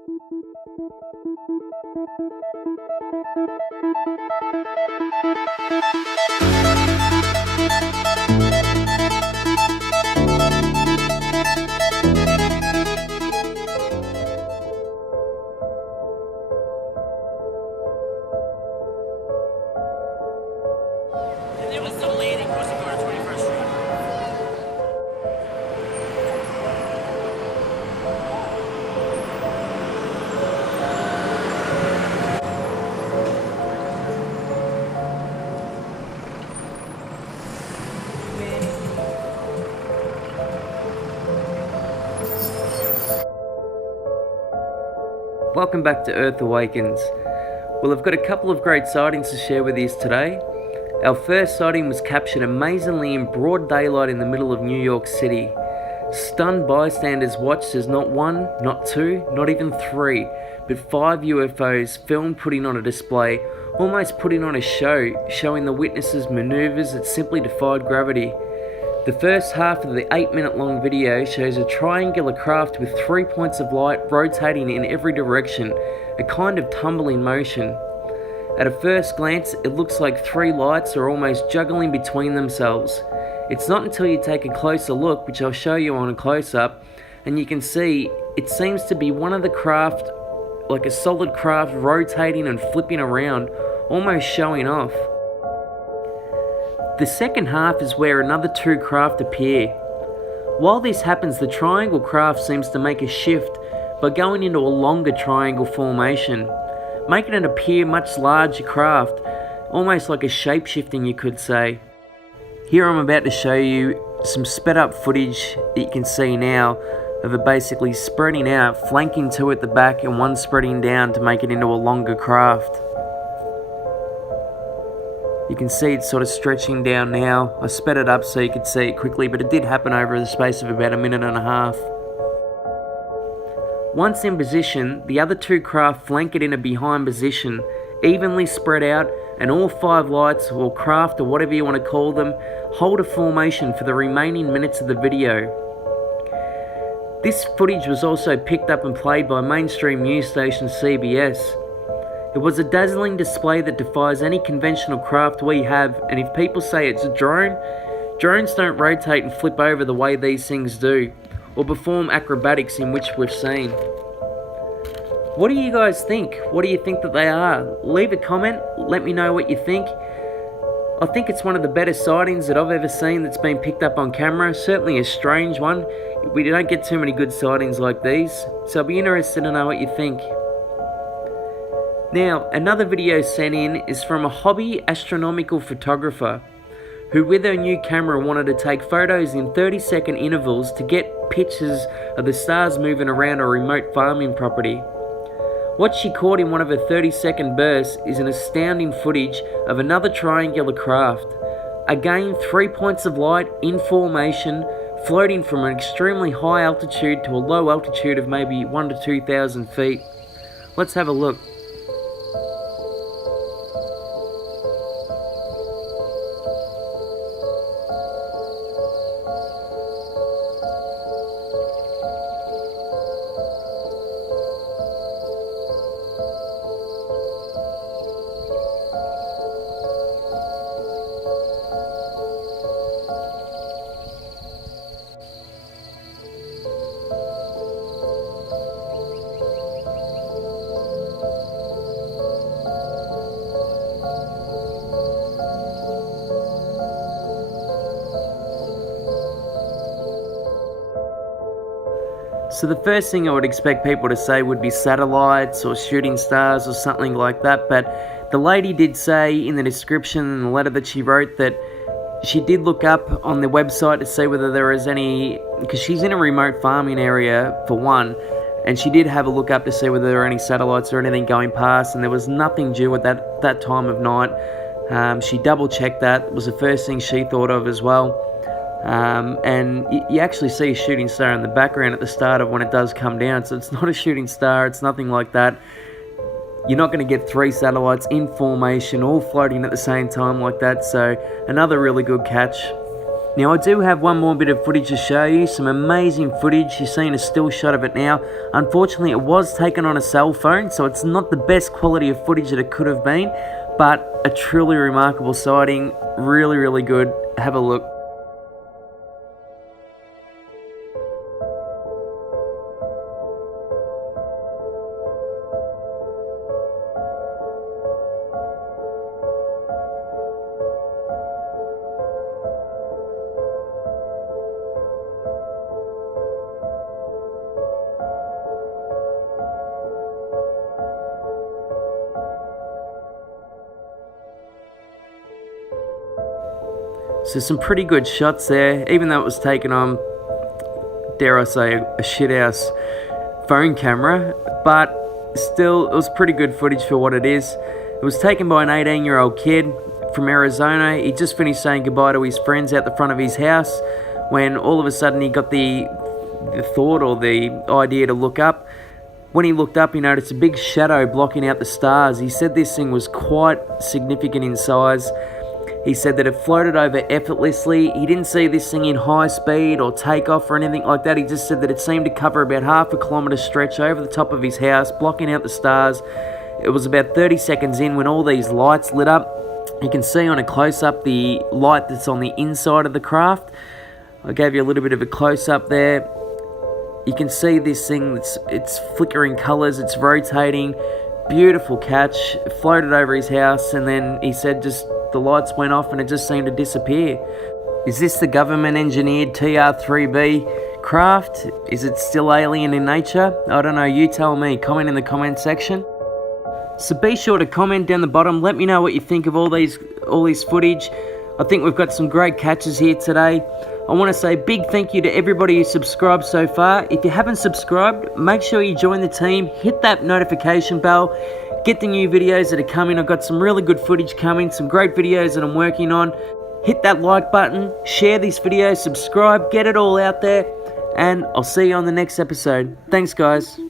There was some lady crossing on 21st Street. Welcome back to Earth Awakens. Well, I've got a couple of great sightings to share with you today. Our first sighting was captured amazingly in broad daylight in the middle of New York City. Stunned bystanders watched as not one, not two, not even three, but 5 UFOs filmed putting on a display, almost putting on a show, showing the witnesses maneuvers that simply defied gravity. The first half of the 8-minute long video shows a triangular craft with 3 points of light rotating in every direction, a kind of tumbling motion. At a first glance, it looks like 3 lights are almost juggling between themselves. It's not until you take a closer look, which I'll show you on a close-up, and you can see it seems to be one of the craft, like a solid craft, rotating and flipping around, almost showing off. The second half is where another 2 craft appear. While this happens, the triangle craft seems to make a shift by going into a longer triangle formation, making it appear much larger craft, almost like a shape-shifting, you could say. Here I'm about to show you some sped up footage that you can see now of it basically spreading out, flanking 2 at the back and 1 spreading down to make it into a longer craft. You can see it's sort of stretching down now. I sped it up so you could see it quickly, but it did happen over the space of about a minute and a half. Once in position, the other 2 craft flank it in a behind position, evenly spread out, and all 5 lights, or craft or whatever you want to call them, hold a formation for the remaining minutes of the video. This footage was also picked up and played by mainstream news station CBS. It was a dazzling display that defies any conventional craft we have, and if people say it's a drone, drones don't rotate and flip over the way these things do, or perform acrobatics in which we've seen. What do you guys think? What do you think that they are? Leave a comment, let me know what you think. I think it's one of the better sightings that I've ever seen that's been picked up on camera, certainly a strange one. We don't get too many good sightings like these, so I'll be interested to know what you think. Now, another video sent in is from a hobby astronomical photographer who with her new camera wanted to take photos in 30-second intervals to get pictures of the stars moving around a remote farming property. What she caught in one of her 30-second bursts is an astounding footage of another triangular craft. Again, 3 points of light in formation, floating from an extremely high altitude to a low altitude of maybe 1,000 to 2,000 feet. Let's have a look. So the first thing I would expect people to say would be satellites or shooting stars or something like that, but the lady did say in the description in the letter that she wrote that she did look up on the website to see whether there is any, because she's in a remote farming area for one, and she did have a look up to see whether there are any satellites or anything going past, and there was nothing due at that time of night. She double checked that. It was the first thing she thought of as well. And you actually see a shooting star in the background at the start of when it does come down, so it's not a shooting star, it's nothing like that. You're not going to get 3 satellites in formation all floating at the same time like that, so another really good catch. Now I do have one more bit of footage to show you, some amazing footage. You're seeing a still shot of it now. Unfortunately it was taken on a cell phone, so it's not the best quality of footage that it could have been, but a truly remarkable sighting, really good. Have a look. So some pretty good shots there, even though it was taken on, dare I say, a shithouse phone camera, but still it was pretty good footage for what it is. It was taken by an 18-year-old kid from Arizona. He just finished saying goodbye to his friends out the front of his house when all of a sudden he got the thought or the idea to look up. When he looked up, he noticed a big shadow blocking out the stars. He said this thing was quite significant in size. He said that it floated over effortlessly. He didn't see this thing in high speed or take off or anything like that. He just said that it seemed to cover about half a kilometre stretch over the top of his house, blocking out the stars. It was about 30 seconds in when all these lights lit up. You can see on a close-up the light that's on the inside of the craft. I gave you a little bit of a close-up there. You can see this thing, it's flickering colours, it's rotating. Beautiful catch. It floated over his house, and then he said just the lights went off and it just seemed to disappear. Is this the government engineered TR3B craft? Is it still alien in nature? I don't know, you tell me. Comment in the comment section. So be sure to comment down the bottom. Let me know what you think of all these footage. I think we've got some great catches here today. I want to say a big thank you to everybody who subscribed so far. If you haven't subscribed, make sure you join the team. Hit that notification bell. Get the new videos that are coming. I've got some really good footage coming, some great videos that I'm working on. Hit that like button, share these videos, subscribe, get it all out there, and I'll see you on the next episode. Thanks, guys.